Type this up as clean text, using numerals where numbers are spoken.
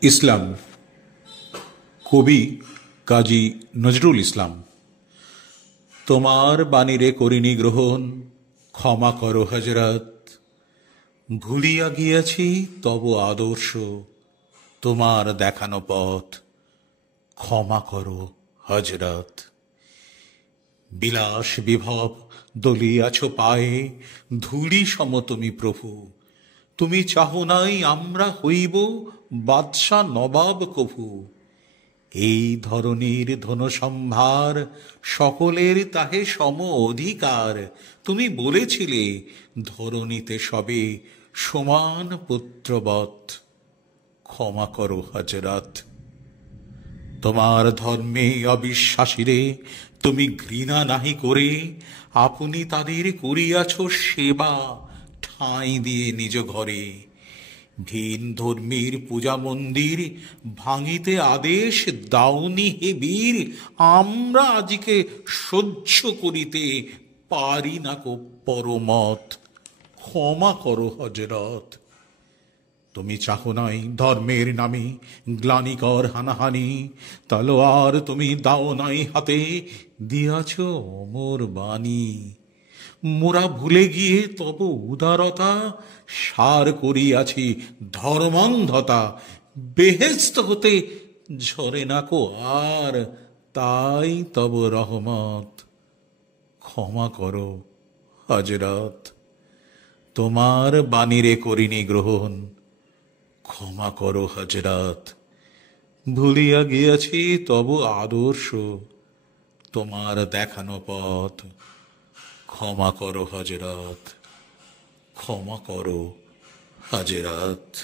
ইসলাম, কবি কাজী নজরুল ইসলাম। তোমার বাণীরে করিনি গ্রহণ, ক্ষমা করো হজরত। ভুলিয়া গিয়াছি তব আদর্শ, তোমার দেখানো পথ, ক্ষমা করো হজরত। বিলাস বিভব দলিয়াছ পায়ে, ধূলি সম তুমি প্রভু। তুমি চাহ নাই আমরা হইব বাদশা নবাব কভু। এই ধরনীর ধনসম্ভার, সকলের তাহে সম অধিকার। তুমি বলেছিলে ধরণীতে সবে সমান পুত্রবৎ, ক্ষমা করো হজরত। তোমার ধর্মে অবিশ্বাসীরে তুমি ঘৃণা নাহি করে, আপনি তাদের করিয়াছ সেবা, ঠাঁই দিয়ে নিজ ঘরে। ভিন ধর্মীর পূজা মন্দির ভাঙিতে আদেশ দাওনি হে বীর। আমরা আজকে সহ্য করিতে পারি না কো পরমত, ক্ষমা করো হজরত। তুমি চাহ নাই ধর্মের নামে গ্লানিকর হানাহানি, তলোয়ার তুমি দাও নাই হাতে, দিয়াছ অমর বাণী। মোরা ভুলে গিয়ে তব উদারতা, সার করিয়াছি ধর্মান্ধতা। বেহেস্ত হতে ঝরে না কো আর, তাই তব রহমত, ক্ষমা করো হজরত। তোমার বাণীরে করিনি গ্রহণ, ক্ষমা করো হজরত। ভুলিয়া গিয়াছি তব আদর্শ, তোমার দেখানো পথ, ক্ষমা করো হজরত, ক্ষমা করো হজরত।